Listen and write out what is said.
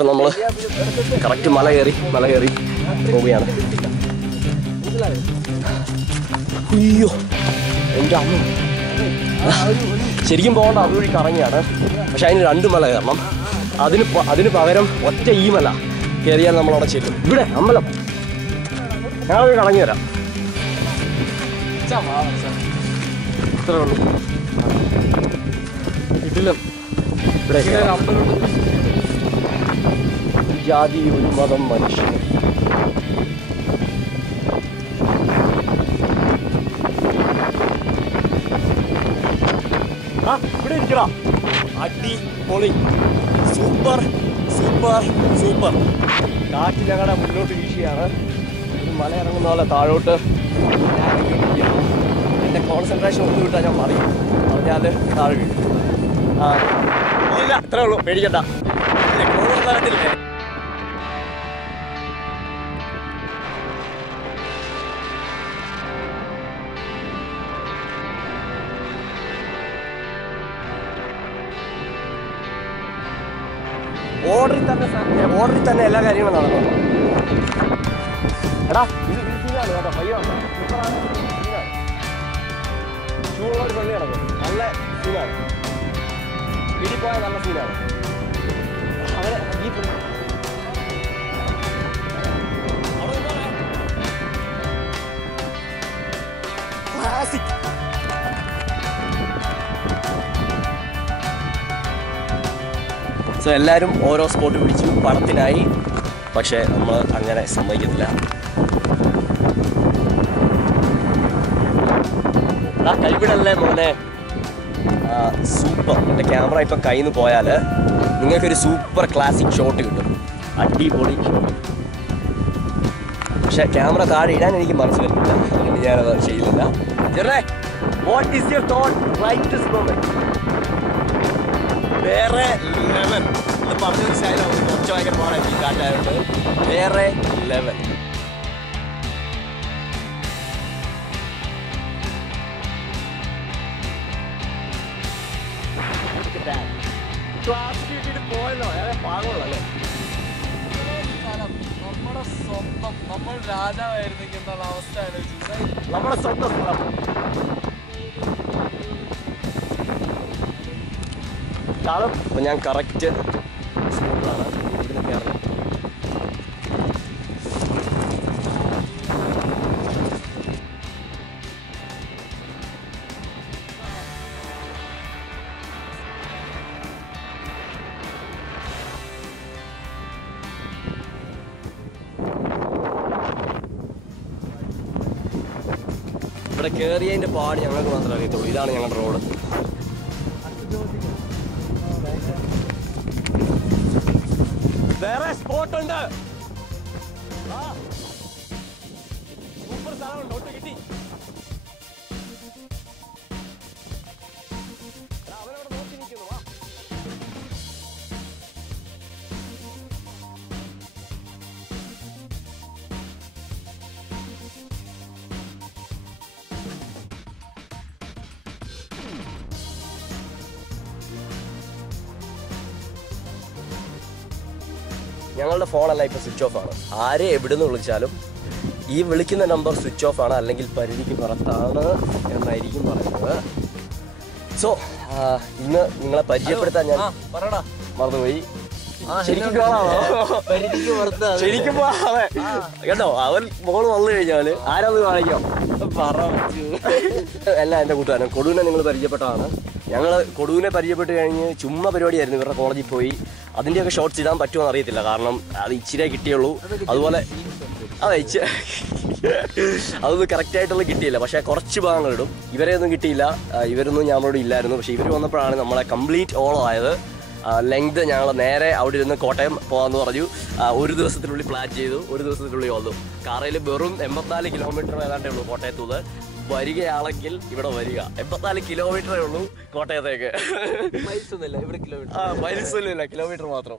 ഇപ്പം നമ്മൾ കറക്റ്റ് മല കയറി പോവുകയാണ്. അയ്യോ എൻ്റെ അമ്മ, ശരിക്കും പോകേണ്ട അതുവഴി കറങ്ങിയാണ്. പക്ഷെ അതിന് 2 മല കയറണം. അതിന് പകരം ഒറ്റ ഈ മല കയറിയാൽ നമ്മളവിടെ ചെല്ലും. ഇവിടെ അമ്പലം ഞങ്ങളൊരു കറങ്ങി വരാം. ഇത്രേ ഉള്ളൂ. ഇതിലും ഇവിടെ ജാതി ഒരു മതം മനുഷ്യൻ. ഇവിടെ ഇരിക്കടാ. അടിപൊളി, സൂപ്പർ സൂപ്പർ സൂപ്പർ. കാറ്റ് ഞങ്ങളുടെ മുന്നോട്ട് വീശിയാണ്. ഒരു മല ഇറങ്ങുന്ന പോലെ താഴോട്ട് എൻ്റെ കോൺസെൻട്രേഷൻ ഒന്നും വിട്ടാൽ ഞാൻ പറഞ്ഞാൽ താഴെ വീഴും. ഇല്ല, ഇത്രേ ഉള്ളൂ, പേടിക്കണ്ട. കണ്ടില്ലേ? ഓർഡറിൽ തന്നെ എല്ലാ കാര്യങ്ങളും നടന്നു. എടാ ഇത് സീനാണ് കേട്ടോ, പയ്യാണ് ചൂടുള്ളൊരു പള്ളി കിടക്കും. നല്ല സീനാണ്, ഇടിപ്പോയ നല്ല സീനാണ്. അവരെ ഈ ക്ലാസിക്. സോ എല്ലാവരും ഓരോ സ്പോട്ട് പിടിച്ചു പണത്തിനായി. പക്ഷേ നമ്മൾ അങ്ങനെ സമ്മതിക്കത്തില്ല. കൈവിടല്ലേ മോനെ. സൂപ്പർ. എൻ്റെ ക്യാമറ ഇപ്പം കയ്യിൽ നിന്ന് പോയാൽ നിങ്ങൾക്കൊരു സൂപ്പർ ക്ലാസിക് ഷോട്ട് കിട്ടും. അടിപൊളി ഷോട്ട്. പക്ഷെ ക്യാമറ താഴെ ഇടാൻ എനിക്ക് മനസ്സ് വരുന്നില്ല, അതുകൊണ്ട് ഞാനത് ചെയ്യുന്നില്ല. ജെറേ, what is your thought right this moment? വേറെ ലെവൽ. ഇത് പറഞ്ഞൊരു ശൈലം കുറച്ച് ഭയങ്കര പാടായി കാറ്റായതുകൊണ്ട്. വേറെ ലെവൽ. പോയല്ലോ, പാകമുള്ളല്ലേ നമ്മുടെ സ്വന്തം, നമ്മൾ രാജാവായിരുന്നെങ്കിൽ എന്നുള്ള അവസ്ഥ ആലോചിച്ചു. നമ്മുടെ സ്വന്തം സ്ഥലം. കാണും. അപ്പം ഞാൻ കറക്റ്റ് സ്പോട്ടാണ്. ഇവിടുന്ന് കയറണം. ഇവിടെ കയറിയതിൻ്റെ പാട് ഞങ്ങൾക്ക് മാത്രമേ അറിയത്തുള്ളൂ. ഇതാണ് ഞങ്ങളുടെ റോഡ്. വേറെ സ്പോട്ടുണ്ട്. സൂപ്പർ സ്ഥലമുണ്ട്. ഒട്ട് കിട്ടി. അവനവിടെ നോക്കി നിൽക്കുന്നു. വാ. ഞങ്ങളുടെ ഫോണല്ല ഇപ്പോൾ സ്വിച്ച് ഓഫ് ആണ്. ആരെ എവിടെ നിന്ന് വിളിച്ചാലും ഈ വിളിക്കുന്ന നമ്പർ സ്വിച്ച് ഓഫ് ആണ്, അല്ലെങ്കിൽ പരിധിക്ക് പുറത്താണ് എന്നായിരിക്കും പറയുന്നത്. സോ ഇന്ന് നിങ്ങളെ പരിചയപ്പെടുത്താൻ ഞാൻ മറന്നുപോയി. ശരിക്കും ശരിക്കും കേട്ടോ, അവൻ മോള് വന്നു കഴിഞ്ഞാല് ആരാന്ന് കാണിക്കാം. അല്ല, എൻ്റെ കൂട്ടുകാരൻ കൊടുവിനെ നിങ്ങൾ പരിചയപ്പെട്ടതാണ്. ഞങ്ങൾ കൊടുവിനെ പരിചയപ്പെട്ട് കഴിഞ്ഞ് ചുമ്മാ പരിപാടിയായിരുന്നു. ഇവരുടെ കോളേജിൽ പോയി അതിൻ്റെയൊക്കെ ഷോർട്സ് ഇടാൻ പറ്റുമോ എന്നറിയത്തില്ല, കാരണം അത് ഇച്ചിരി കിട്ടിയുള്ളൂ. അതുപോലെ അതെ, അതൊന്നും കറക്റ്റായിട്ടുള്ള കിട്ടിയില്ല. പക്ഷേ കുറച്ച് ഭാഗങ്ങൾ ഇടും. ഇവരെയൊന്നും കിട്ടിയില്ല. ഇവരൊന്നും ഞങ്ങളോട് ഇല്ലായിരുന്നു. പക്ഷേ ഇവർ വന്നപ്പോഴാണ് നമ്മളെ കംപ്ലീറ്റ് ഓളം ആയത്. ലെങ്ത് ഞങ്ങൾ നേരെ അവിടെ ഇരുന്ന് കോട്ടയം പോകാമെന്ന് പറഞ്ഞു. ഒരു ദിവസത്തിനുള്ളിൽ പ്ലാൻ ചെയ്തു. ഒരു ദിവസത്തിനുള്ളിൽ വന്നു. കാറയിൽ വെറും 84 കിലോമീറ്റർ ഏതാണ്ടേ ഉള്ളൂ കോട്ടയത്തുനിന്ന്. വരികയാണെങ്കിൽ ഇവിടെ വരിക. 84 കിലോമീറ്ററേ ഉള്ളൂ കോട്ടയത്തേക്ക്. മൈൽസ് ഒന്നുമില്ല ഇവിടെ, കിലോമീറ്റർ മൈൽസ് ഒന്നുമില്ല, കിലോമീറ്റർ മാത്രം.